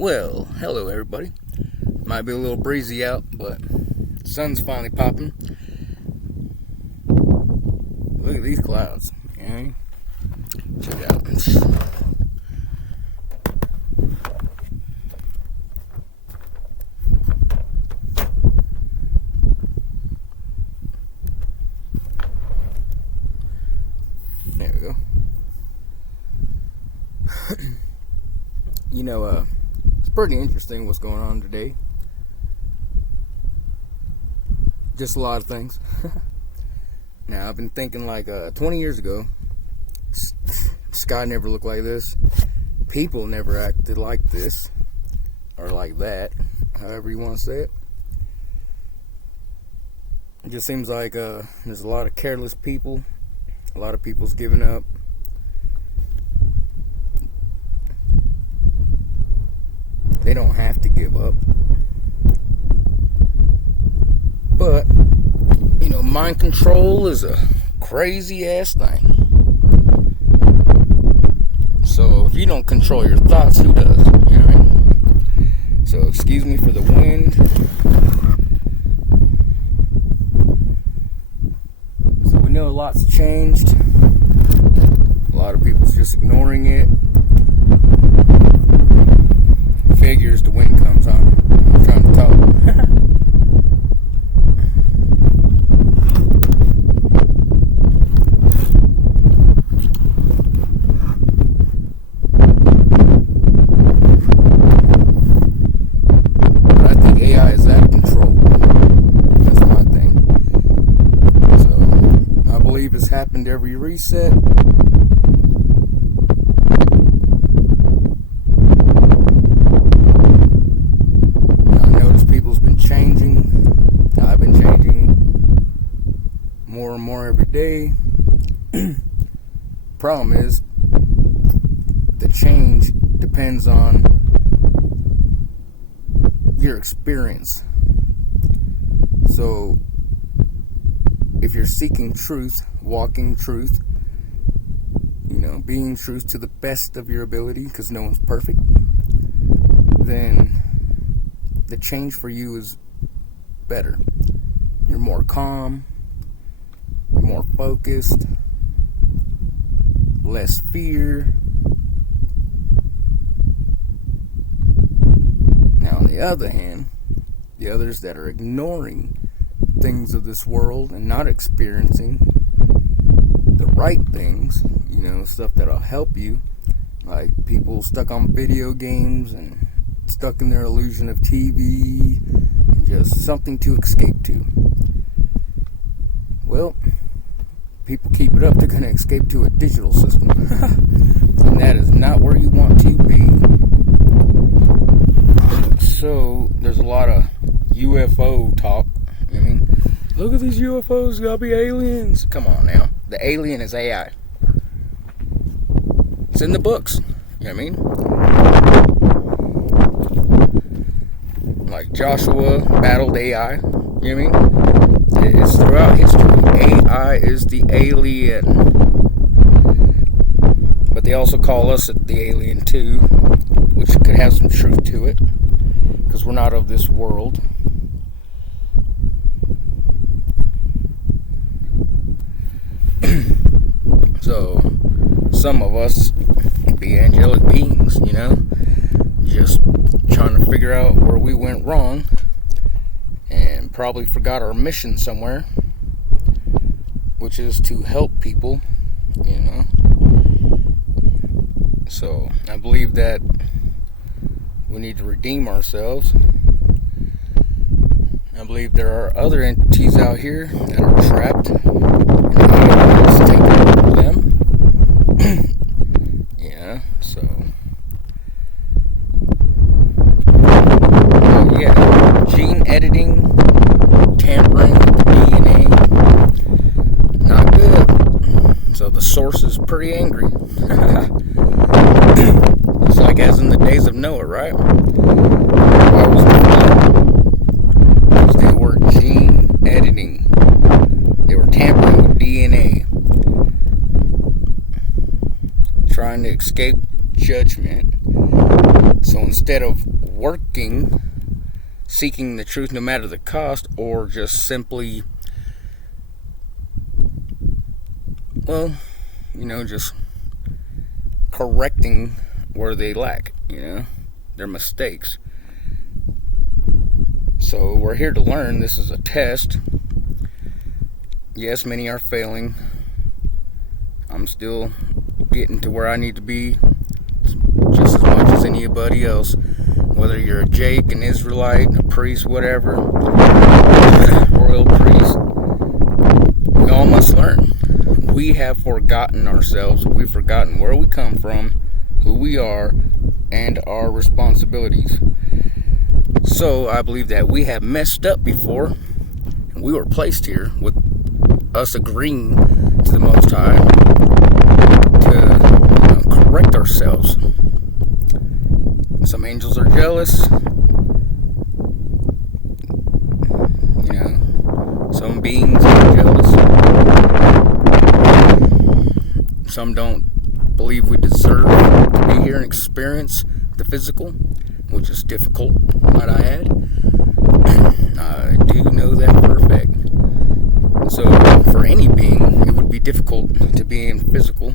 Well, hello everybody. Might be a little breezy out, but the sun's finally popping. Look at these clouds. Okay? Check it out. There we go. It's pretty interesting what's going on today. Just a lot of things. Now, I've been thinking 20 years ago, sky never looked like this. People never acted like this. Or like that. However you want to say it. It just seems like there's a lot of careless people. A lot of people's giving up. They don't have to give up. But, mind control is a crazy ass thing. So if you don't control your thoughts, who does? You know what I mean? So excuse me for the wind. So we know a lot's changed. A lot of people's just ignoring it. Figures the wind comes on. I'm trying to talk. But I think AI is out of control. That's my thing. So I believe it's happened every reset. I've been changing more and more every day. Problem is, the change depends on your experience. So, if you're seeking truth, walking truth, being truth to the best of your ability, because no one's perfect, then the change for you is better. You're more calm, you're more focused, less fear. Now, on the other hand, the others that are ignoring things of this world and not experiencing the right things, stuff that'll help you, like people stuck on video games and stuck in their illusion of TV, and just something to escape to. Well, people keep it up, they're going to escape to a digital system. And that is not where you want to be. So, there's a lot of UFO talk. Look at these UFOs, gotta be aliens. Come on now. The alien is AI. It's in the books. You know what I mean? Like Joshua battled AI. You know what I mean? It's throughout history. AI is the alien. But they also call us the alien too, which could have some truth to it, because we're not of this world. So, some of us could be angelic beings, just trying to figure out where we went wrong and probably forgot our mission somewhere, which is to help people, So, I believe that we need to redeem ourselves. I believe there are other entities out here that are trapped, and it's taking over them. So. Gene editing, tampering with DNA, not good. So the source is pretty angry. It's like as in the days of Noah, right? Why was the flood? Because they were gene editing. They were tampering with DNA. Trying to escape judgment So instead of working, seeking the truth no matter the cost, or just simply, just correcting where they lack, their mistakes. So we're here to learn. This is a test. Yes, many are failing. I'm still getting to where I need to be just as much as anybody else. Whether you're a Jake, an Israelite, a priest, whatever, royal priest, we all must learn. We have forgotten ourselves. We've forgotten where we come from, who we are, and our responsibilities. So I believe that we have messed up before, and we were placed here with us agreeing to the Most High to correct ourselves. Some angels are jealous. Some beings are jealous. Some don't believe we deserve to be here and experience the physical, which is difficult, might I add. I do know that for a fact. So, for any being, it would be difficult to be in physical,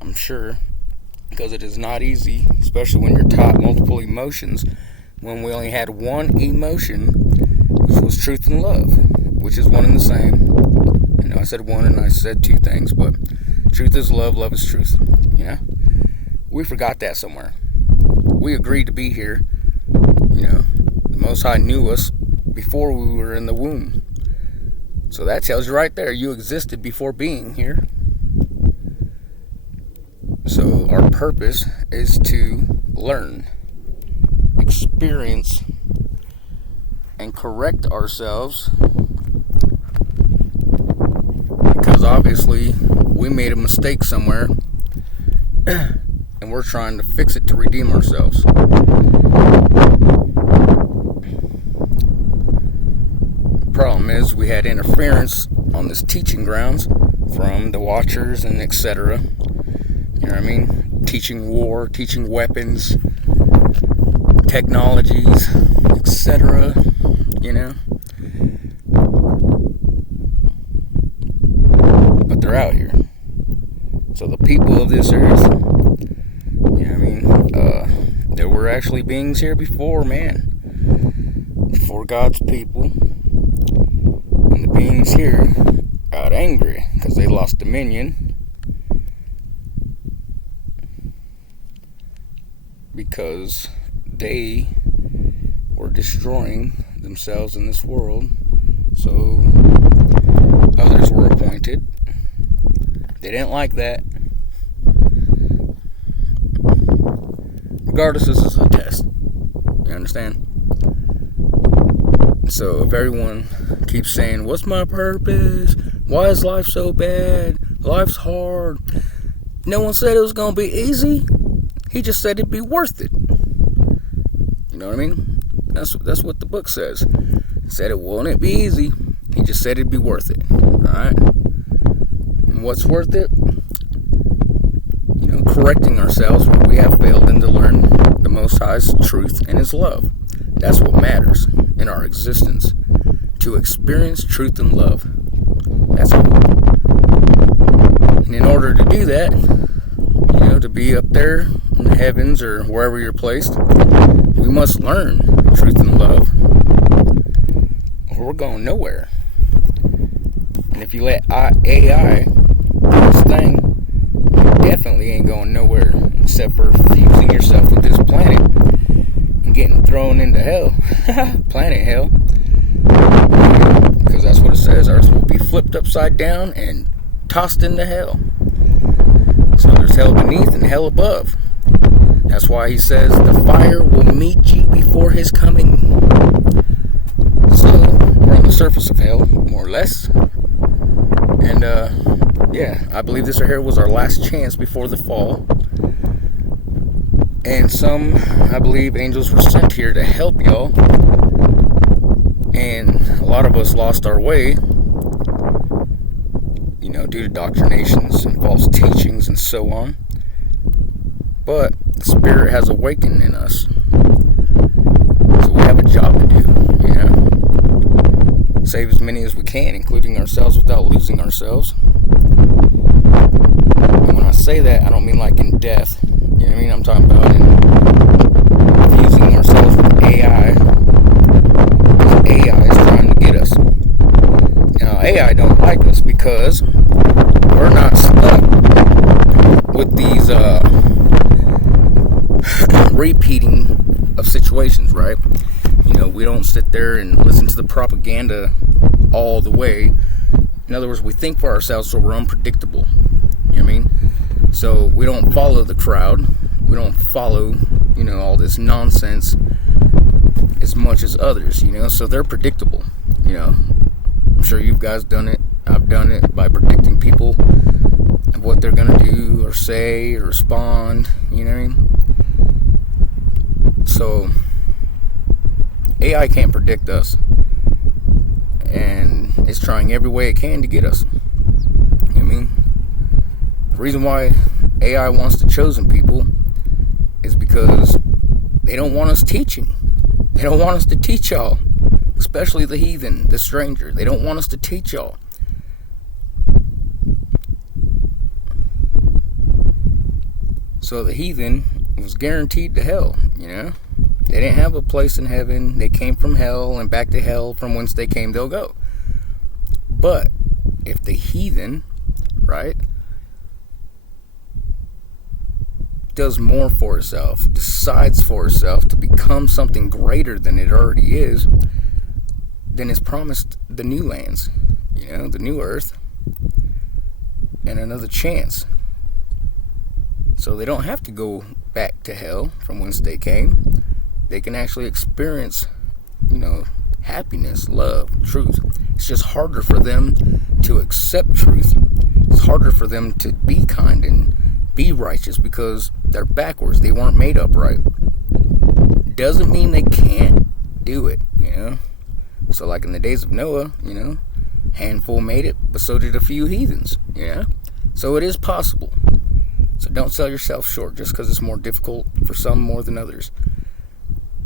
I'm sure, because it is not easy, especially when you're taught multiple emotions, when we only had one emotion, which was truth and love, which is one and the same. I said one and I said two things, but truth is love, love is truth. We forgot that somewhere. We agreed to be here. The Most High knew us before we were in the womb. So that tells you right there, you existed before being here. So our purpose is to learn, experience, and correct ourselves. Because obviously we made a mistake somewhere and we're trying to fix it to redeem ourselves. The problem is we had interference on this teaching grounds from the Watchers and etc. Teaching war, teaching weapons, technologies, etc. But they're out here. So the people of this earth, there were actually beings here before man, before God's people. And the beings here got angry because they lost dominion. Because they were destroying themselves in this world. So others were appointed. They didn't like that. Regardless, this is a test. You understand? So if everyone keeps saying, what's my purpose? Why is life so bad? Life's hard. No one said it was going to be easy. He just said it'd be worth it. You know what I mean? That's what the book says. He said it wouldn't be easy. He just said it'd be worth it. Alright? And what's worth it? Correcting ourselves where we have failed and to learn the Most High's truth and His love. That's what matters in our existence. To experience truth and love. That's all. And in order to do that, to be up there in the heavens or wherever you're placed, we must learn truth and love, or we're going nowhere. And if you let AI do this thing, you definitely ain't going nowhere, except for fusing yourself with this planet and getting thrown into hell. Planet hell. Because that's what it says. Earth will be flipped upside down and tossed into hell. So there's hell beneath and hell above. That's why he says the fire will meet you before his coming. So we're on the surface of hell, more or less. And I believe this right here was our last chance before the fall. And I believe angels were sent here to help y'all. And a lot of us lost our way. Due to doctrinations and false teachings and so on. But The Spirit has awakened in us. So we have a job to do, you know. Save as many as we can, including ourselves, without losing ourselves. And when I say that, I don't mean like in death. You know what I mean? I'm talking about in fusing ourselves with AI. Because AI is trying to get us. Now, AI don't like us because we're not stuck with these repeating of situations, right? You know, we don't sit there and listen to the propaganda all the way. In other words, we think for ourselves, so we're unpredictable. You know what I mean? So we don't follow the crowd. We don't follow, you know, all this nonsense as much as others, you know. So they're predictable, you know. I'm sure you guys done it. I've done it by predicting people of what they're going to do or say or respond, you know what I mean? So AI can't predict us, and it's trying every way it can to get us. You know what I mean? The reason why AI wants the chosen people is because they don't want us teaching. They don't want us to teach y'all, especially the heathen, the stranger. They don't want us to teach y'all. So the heathen was guaranteed to hell, you know. They didn't have a place in heaven. They came from hell, and back to hell from whence they came they'll go. But if the heathen, right, does more for itself, decides for itself to become something greater than it already is, then it's promised the new lands, you know, the new earth, and another chance. So they don't have to go back to hell from whence they came. They can actually experience, you know, happiness, love, truth. It's just harder for them to accept truth. It's harder for them to be kind and be righteous because they're backwards. They weren't made upright. Doesn't mean they can't do it, you know. So like in the days of Noah, you know, handful made it, but so did a few heathens, you know. So it is possible. So don't sell yourself short just because it's more difficult for some more than others.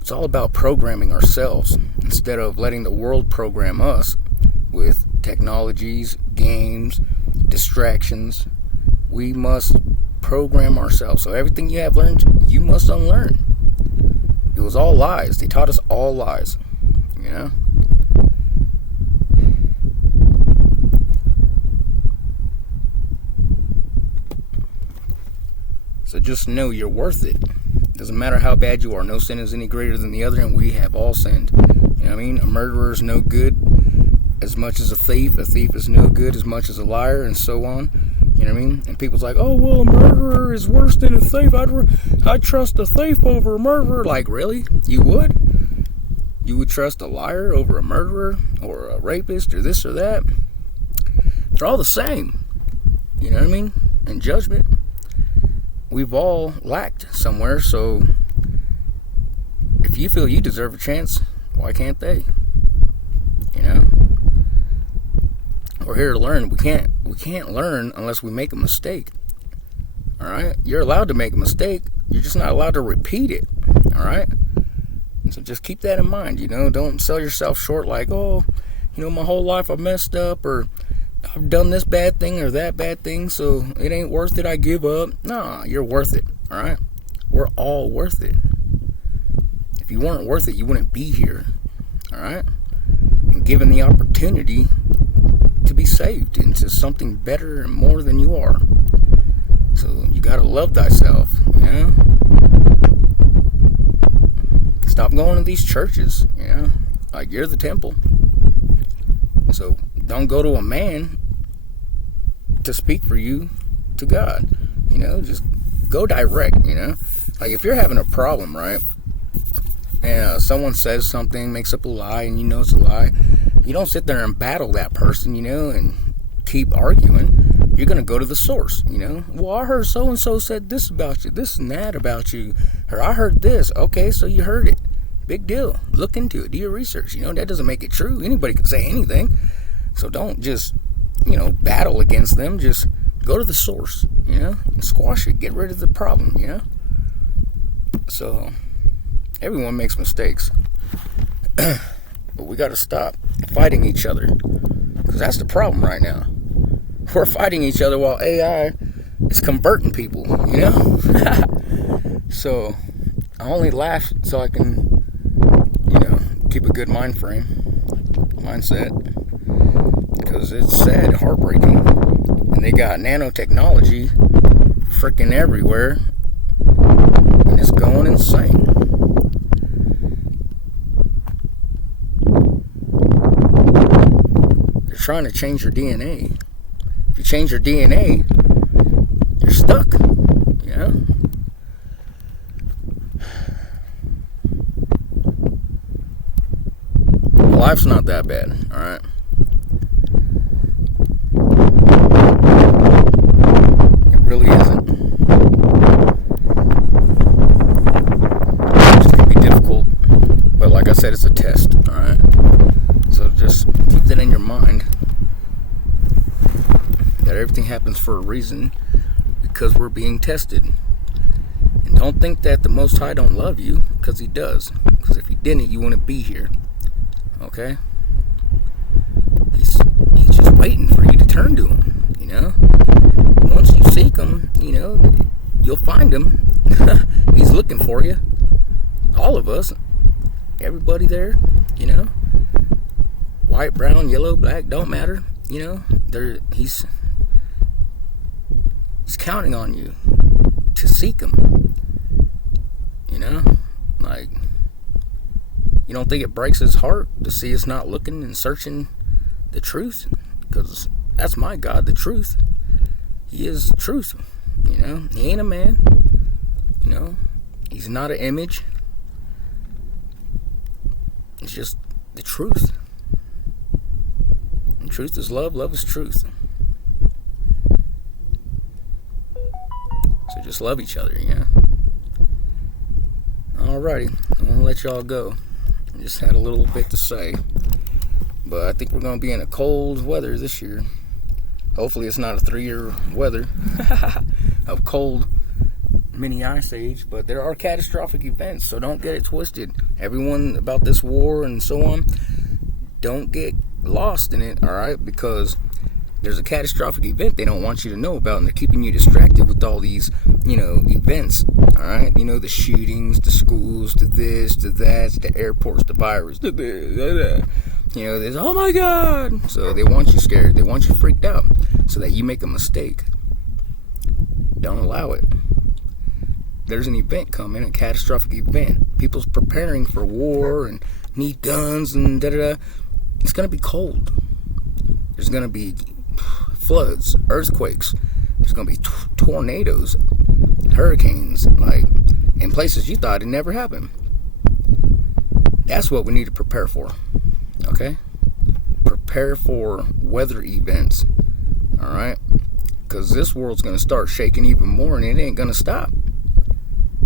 It's all about programming ourselves instead of letting the world program us with technologies, games, distractions. We must program ourselves. So everything you have learned, you must unlearn. It was all lies. They taught us all lies, you know. So just know you're worth it. Doesn't matter how bad you are. No sin is any greater than the other, and we have all sinned. You know what I mean? A murderer is no good as much as a thief. A thief is no good as much as a liar, and so on. You know what I mean? And people's like, oh, well, a murderer is worse than a thief. I'd trust a thief over a murderer. Like, really? You would? You would trust a liar over a murderer or a rapist or this or that? They're all the same. You know what I mean? In judgment. We've all lacked somewhere, so if you feel you deserve a chance, why can't they? You know? We're here to learn. We can't learn unless we make a mistake. Alright? You're allowed to make a mistake. You're just not allowed to repeat it. Alright? So just keep that in mind, you know? Don't sell yourself short like, oh, you know, my whole life I messed up, or I've done this bad thing or that bad thing, so it ain't worth it, I give up. Nah, you're worth it, alright? We're all worth it. If you weren't worth it, you wouldn't be here, alright? And given the opportunity to be saved into something better and more than you are. So you gotta love thyself, you know? Stop going to these churches, you know? Like, you're the temple. So don't go to a man to speak for you to God. You know, just go direct, you know. Like if you're having a problem, right, and someone says something, makes up a lie, and you know it's a lie, you don't sit there and battle that person, you know, and keep arguing. You're going to go to the source, you know. Well, I heard so-and-so said this about you, this and that about you. Or I heard this. Okay, so you heard it. Big deal. Look into it. Do your research. You know, that doesn't make it true. Anybody can say anything. So don't just, you know, battle against them. Just go to the source, you know, and squash it. Get rid of the problem, you know. So, everyone makes mistakes. But we got to stop fighting each other. Because that's the problem right now. We're fighting each other while AI is converting people, you know? So, I only laugh so I can, keep a good mindset. Because it's sad, heartbreaking. And they got nanotechnology freaking everywhere. And it's going insane. They're trying to change your DNA. If you change your DNA, you're stuck. You know? Life's not that bad, alright? It really isn't. It's going to be difficult, but like I said, it's a test, alright? So just keep that in your mind, that everything happens for a reason, because we're being tested. And don't think that the Most High don't love you, because He does. Because if He didn't, you wouldn't be here. Okay? He's just waiting for you to turn to Him, you know? Once you seek Him, you'll find Him. He's looking for you. All of us. Everybody there, White, brown, yellow, black, don't matter. He's counting on you to seek Him. You don't think it breaks His heart to see us not looking and searching the truth? Because that's my God, the truth. He is truth. He ain't a man. He's not an image. It's just the truth. And truth is love. Love is truth. So just love each other, Alrighty, I'm going to let y'all go. I just had a little bit to say. But I think we're going to be in a cold weather this year. Hopefully it's not a 3-year weather of cold mini ice age. But there are catastrophic events, so don't get it twisted. Everyone about this war and so on, don't get lost in it, alright? Because there's a catastrophic event they don't want you to know about, and they're keeping you distracted with all these, events, alright? The shootings, the schools, the this, the that, the airports, the virus, the this, there's, oh my God! So they want you scared, they want you freaked out, so that you make a mistake. Don't allow it. There's an event coming, a catastrophic event. People's preparing for war and need guns and da-da-da. It's going to be cold. There's going to be floods, earthquakes. There's going to be tornadoes, hurricanes, in places you thought it never happened. That's what we need to prepare for. Okay? Prepare for weather events. Alright? Because this world's going to start shaking even more, and it ain't going to stop.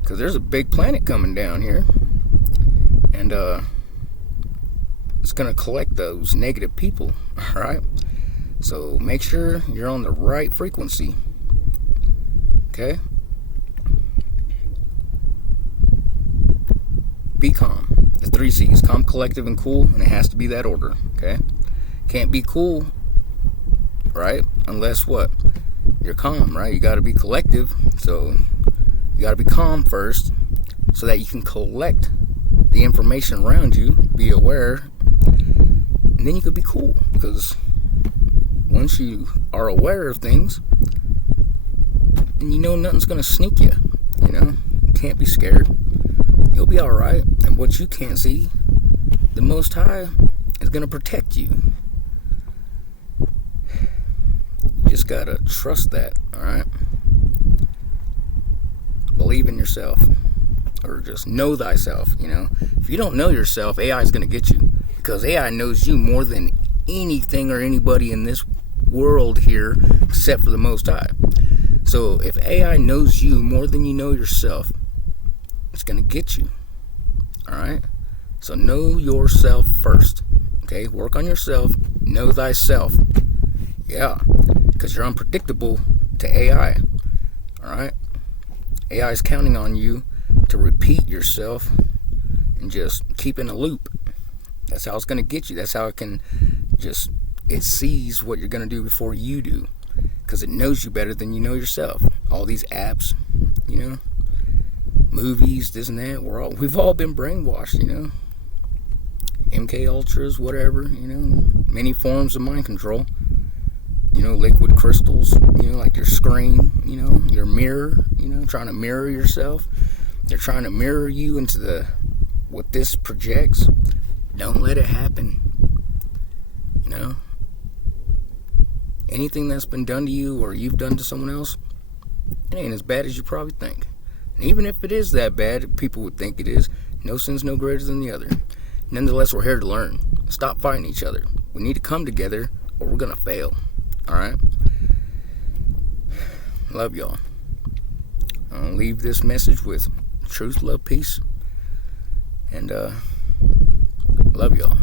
Because there's a big planet coming down here. And, it's going to collect those negative people. Alright? So make sure you're on the right frequency. Okay? Be calm. The 3 C's. Calm, collective, and cool. And it has to be that order. Okay? Can't be cool, right? Unless what? You're calm, right? You got to be collective. So you got to be calm first, so that you can collect the information around you, be aware, and then you could be cool. Because once you are aware of things, then nothing's going to sneak you. You can't be scared. You'll be alright. And what you can't see, the Most High is going to protect you. You just got to trust that, alright? Believe in yourself. Or just know thyself, If you don't know yourself, AI is going to get you. Because AI knows you more than anything or anybody in this world here, except for the Most High. So if AI knows you more than you know yourself, it's going to get you. Alright? So know yourself first. Okay? Work on yourself. Know thyself. Yeah. Because you're unpredictable to AI. Alright? AI is counting on you to repeat yourself and just keep in a loop. That's how it's going to get you. That's how it can just, it sees what you're going to do before you do, because it knows you better than you know yourself. All these apps, movies, this and that, we've all been brainwashed, MK Ultras, whatever, many forms of mind control. Liquid crystals, like your screen, your mirror, trying to mirror yourself. They're trying to mirror you into what this projects. Don't let it happen. Anything that's been done to you or you've done to someone else, it ain't as bad as you probably think. And even if it is that bad, people would think it is. No sin's no greater than the other. Nonetheless, we're here to learn. Stop fighting each other. We need to come together or we're going to fail. Alright? Love y'all. I'll leave this message with truth, love, peace. And love y'all.